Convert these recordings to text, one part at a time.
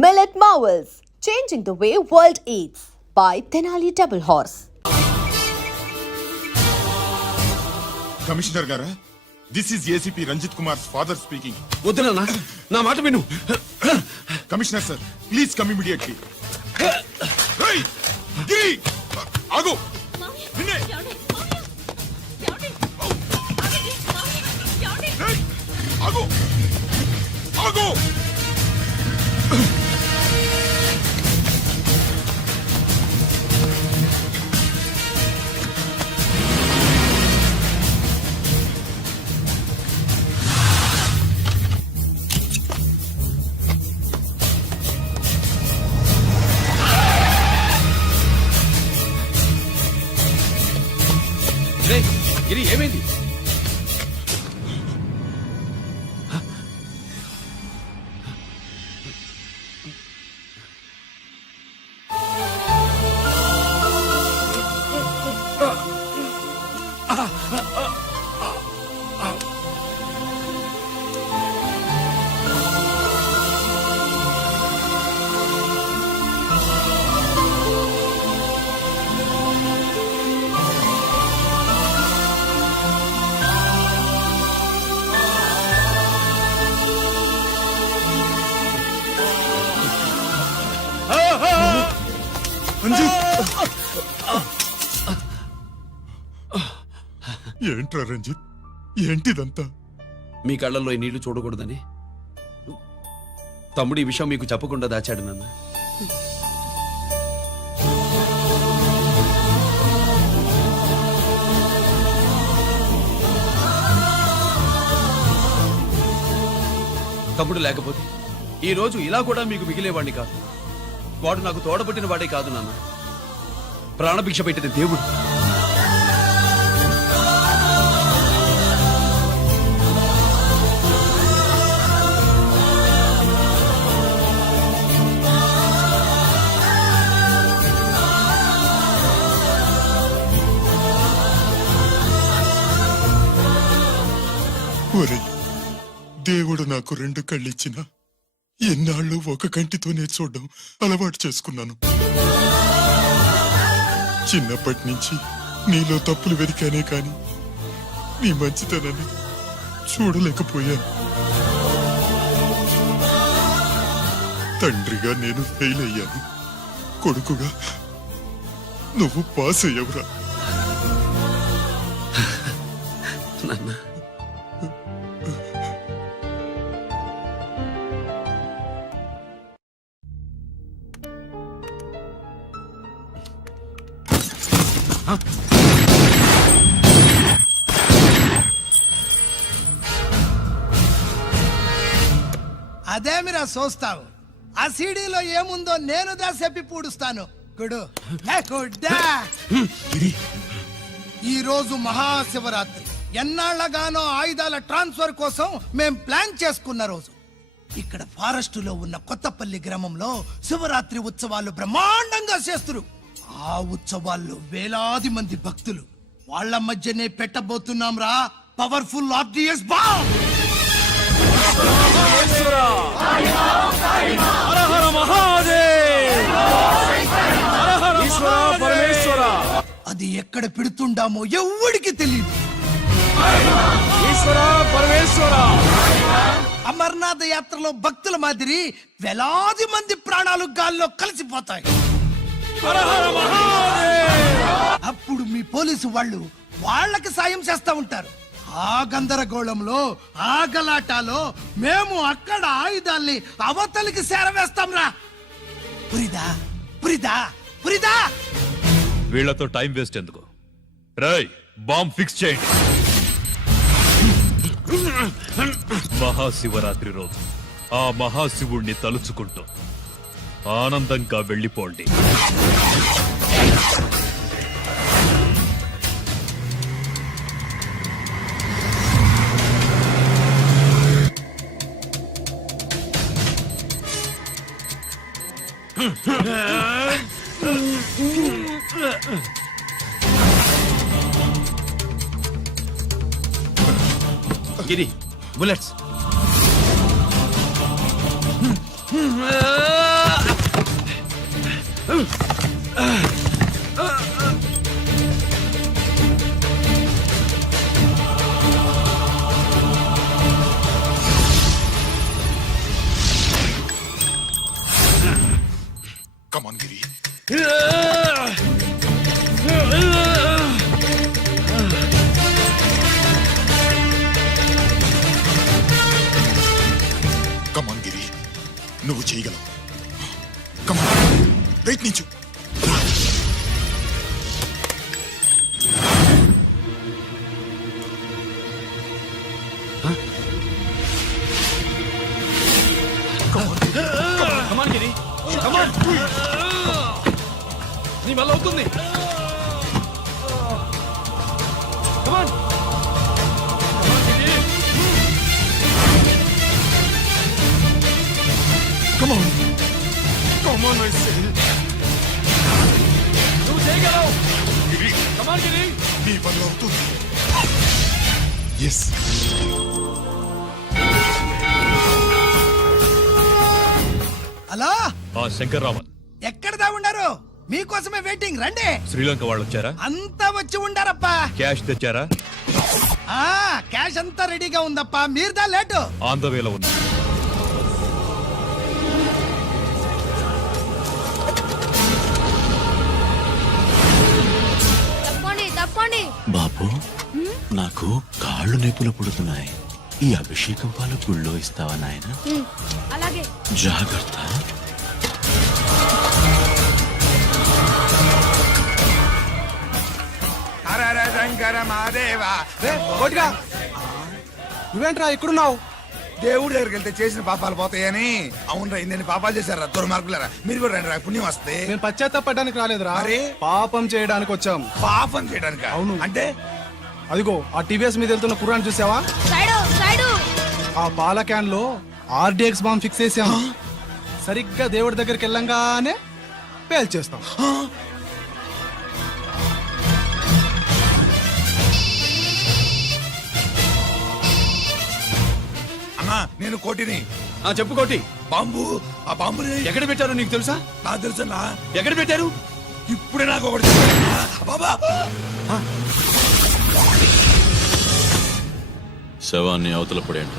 Millet Marvels, changing the way world eats by Tenali Double Horse. Commissioner గారా, this is ACP Ranjith Kumar father speaking. వద్దునా నా మాట విను. Commissioner sir, please come immediately. ఆగు. నిన్నే. ఆగు. ఆగు. గిరి ఏమైంది? ఏంట్రా రంజిత్, ఏంటిదంతా? మీ కళ్ళల్లో ఈ నీళ్లు చూడకూడదని తమ్ముడు ఈ విషయం మీకు చెప్పకుండా దాచాడు నాన్న. తమ్ముడు లేకపోతే ఈ రోజు ఇలా కూడా మీకు మిగిలేవాడిని కాదు. వాడు నాకు తోడబుట్టిన వాడే కాదు నాన్న, ప్రాణభిక్ష పెట్టిన దేవుడు. ఒరే, దేవుడు నాకు 2 కళ్ళిచ్చిన ఎన్నాళ్ళు ఒక కంటితోనే చూడడం అలవాటు చేసుకున్నాను. చిన్నప్పటి నుంచి నీలో తప్పులు వెతికానే కాని నీ మంచితనాన్ని చూడలేకపోయాను. తండ్రిగా నేను ఫెయిల్ అయ్యాను, కొడుకుగా నువ్వు పాస్ అయ్యవురా. నాన్న, అదేమిరా చూస్తావు? ఆ సీడీలో ఏముందో నేను చెప్పి పూడుస్తాను. గుడు ఈ రోజు మహాశివరాత్రి. ఎన్నాళ్లగానో ఆయుధాల ట్రాన్స్ఫర్ కోసం మేం ప్లాన్ చేసుకున్న రోజు. ఇక్కడ ఫారెస్ట్ లో ఉన్న కొత్తపల్లి గ్రామంలో శివరాత్రి ఉత్సవాలు బ్రహ్మాండంగా చేస్తున్నారు. ఆ ఉత్సవాల్లో వేలాది మంది భక్తులు. వాళ్ళ మధ్యనే పెట్టబోతున్నాం రా పవర్ఫుల్ ఆర్డిఎస్ బాంబ్. అది ఎక్కడ పెడుతుండామో ఎవ్వడికి తెలియదు. అమర్నాథ్ యాత్రలో భక్తుల మాదిరి వేలాది మంది ప్రాణాలు గాల్లో కలిసిపోతాయి. అప్పుడు మీ పోలీసు వాళ్ళు వాళ్ళకి సాయం చేస్తా ఉంటారు. ఆ గందరగోళంలో, ఆ గలాటాలో మేము అక్కడ ఆయుధాల్ని అవతలికి చేరవేస్తాం రా. పురిదా పురిదా పురిదా. వీళ్లతో టైం వేస్ట్ ఎందుకు? రై, బాంబ్ ఫిక్స్ చేయండి. మహాశివరాత్రి రోజు ఆ మహాశివుణ్ణి తలుచుకుంటూ ఆనందంగా వెళ్ళిపోండి. గిరి, బుల్లెట్స్. కమాన్ గిరి. కమాన్ గిరి, నువ్వు చేయగలవు. కమాన్, ప్రయత్నించు. కమాన్ గిరి, కమాన్. నీ వల్ల అవుతుంది. కమాన్. Come on. Come on, I say. నువ్వు చేయగలవు. గిరి, కమాన్ గిరి. నీ వల్ల అవుతుంది. ఎస్. హలో, ఆ శంకర్ రామన్ ఎక్కడ దాగుండారు? మీకోసమే వెయిటింగ్, రండి. శ్రీలంక వాళ్ళు వచ్చారా? అంతా వచ్చి ఉండారప్పా. క్యాష్ తెచ్చారా? ఆ క్యాష్ అంతా రెడీగా ఉందప్పా, మీరుదా లేటు. ఆన్ ద వేలో ఉన్నా. తప్పండి తప్పండి. బాబు, నాకు కాళ్ళు నొప్పులు పుడుతున్నాయి. ఈ అభిషేకం పాలు గుళ్ళో ఇస్తావా నాయన? అలాగే. జాగ్రత్త. శంకర మహాదేవ. నువ్వేంట్రా ఇక్కడున్నావు? దేవుడి దగ్గరికి వెళ్తే చేసిన పాపాలు పోతాయని. అవునరా, ఇన్ని పాపాలు చేశారా దుర్మార్గులారా. మీరు కూడా రండి రా, పుణ్యం వస్తే. నేను పశ్చాత్తాపడడానికి రాలేదురా, మరి? పాపం చేయడానికి వచ్చాం. పాపం చేయడానికి? అవును. అంటే అదిగో ఆ టీవీఎస్ మీద వెళ్తున్న కుర్రాన్ని చూసావా? Side side. ఆ పాల క్యాన్ లో ఆర్డిఎక్స్ బాంబ్ ఫిక్స్ చేసాం. సరిగ్గా దేవుడి దగ్గరికి వెళ్ళంగానే పేల్చేస్తాం. అన్నా, నేను కోటిని. చెప్పు కోటి. బాంబు, ఆ బాంబుని ఎక్కడ పెట్టారో నీకు తెలుసా? నాకు తెలుసన్నా. ఎక్కడ పెట్టారు? ఇప్పుడే నాకు ఒకటి చెప్పారన్నా. బాబా, శవాన్ని అవతల పడేంట.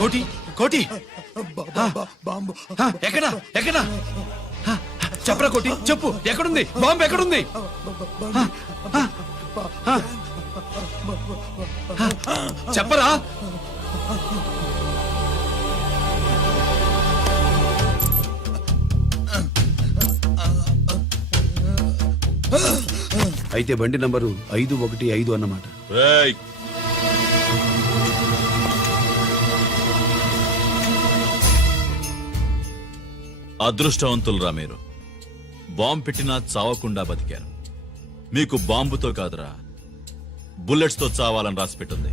కోటి, కోటి. బాంబు ఎక్కడా ఎక్కడా? చెప్పరా కోటి, చెప్పు. ఎక్కడుంది బాంబు? ఎక్కడుంది? చెప్పరా. అయితే బండి నంబరు 515 అన్నమాట. రేయ్, అదృష్టవంతులరా మీరు. బాంబు పెట్టినా చావకుండా బతికారు. మీకు బాంబుతో కాదురా, బుల్లెట్స్ తో చావాలని రాసి పెట్టింది.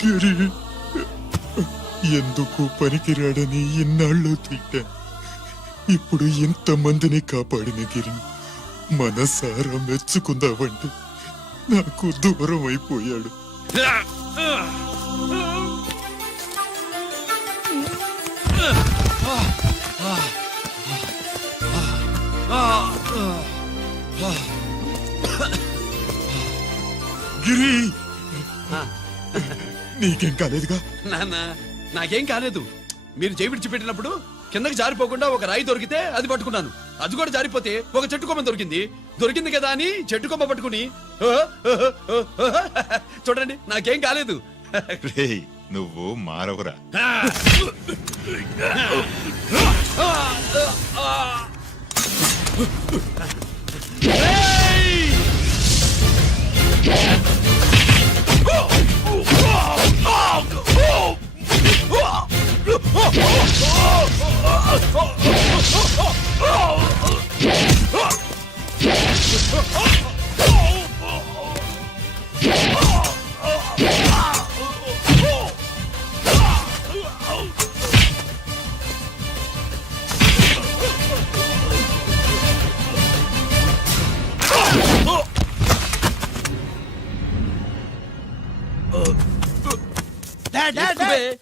గిరి ఎందుకు పనికిరాడని ఇన్నాళ్ళు తిట్టాను. ఇప్పుడు ఇంతమందిని కాపాడిన గిరిని మనసారా మెచ్చుకుందామంటే నాకు దూరం అయిపోయాడు. గిరి నీకేం కాలేదుగా? నాన్న నాకేం కాలేదు. మీరు చేయి విడిచిపెట్టినప్పుడు కిందకి జారిపోకుండా ఒక రాయి దొరికితే అది పట్టుకున్నాను. అది కూడా జారిపోతే ఒక చెట్టు కొమ్మ దొరికింది కదా అని చెట్టు కొమ్మ పట్టుకుని చూడండి నాకేం కాలేదు. రేయ్, నువ్వు మారవురా.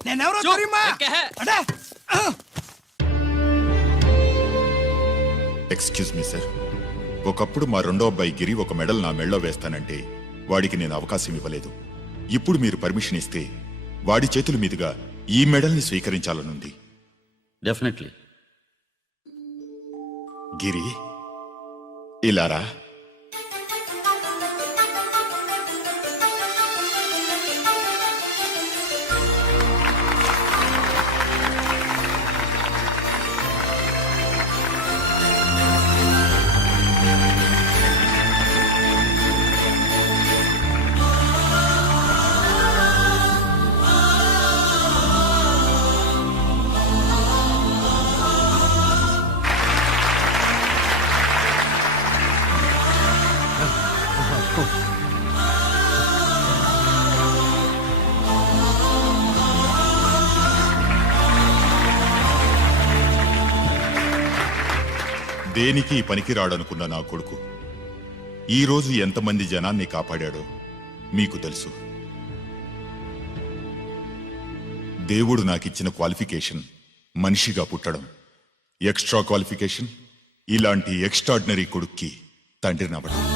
నేనెవరో చూప్, తెలియమా? ఎక్కే. అడే. ఎక్స్క్యూజ్ మీ సార్, ఒకప్పుడు మా రెండో అబ్బాయి గిరి ఒక మెడల్ నా మెడలో వేస్తానంటే వాడికి నేను అవకాశం ఇవ్వలేదు. ఇప్పుడు మీరు పర్మిషన్ ఇస్తే వాడి చేతుల మీదుగా ఈ మెడల్ని స్వీకరించాలనుంది. డెఫినెట్లీ. గిరి, ఇలారా. దేనికి పనికిరాడనుకున్న నా కొడుకు ఈ రోజు ఎంతమంది జనాన్ని కాపాడాడో మీకు తెలుసు. దేవుడు నాకిచ్చిన క్వాలిఫికేషన్ మనిషిగా పుట్టడం. ఎక్స్ట్రా క్వాలిఫికేషన్ ఇలాంటి ఎక్స్ట్రాడినరీ కొడుక్కి తండ్రినవ్వడం.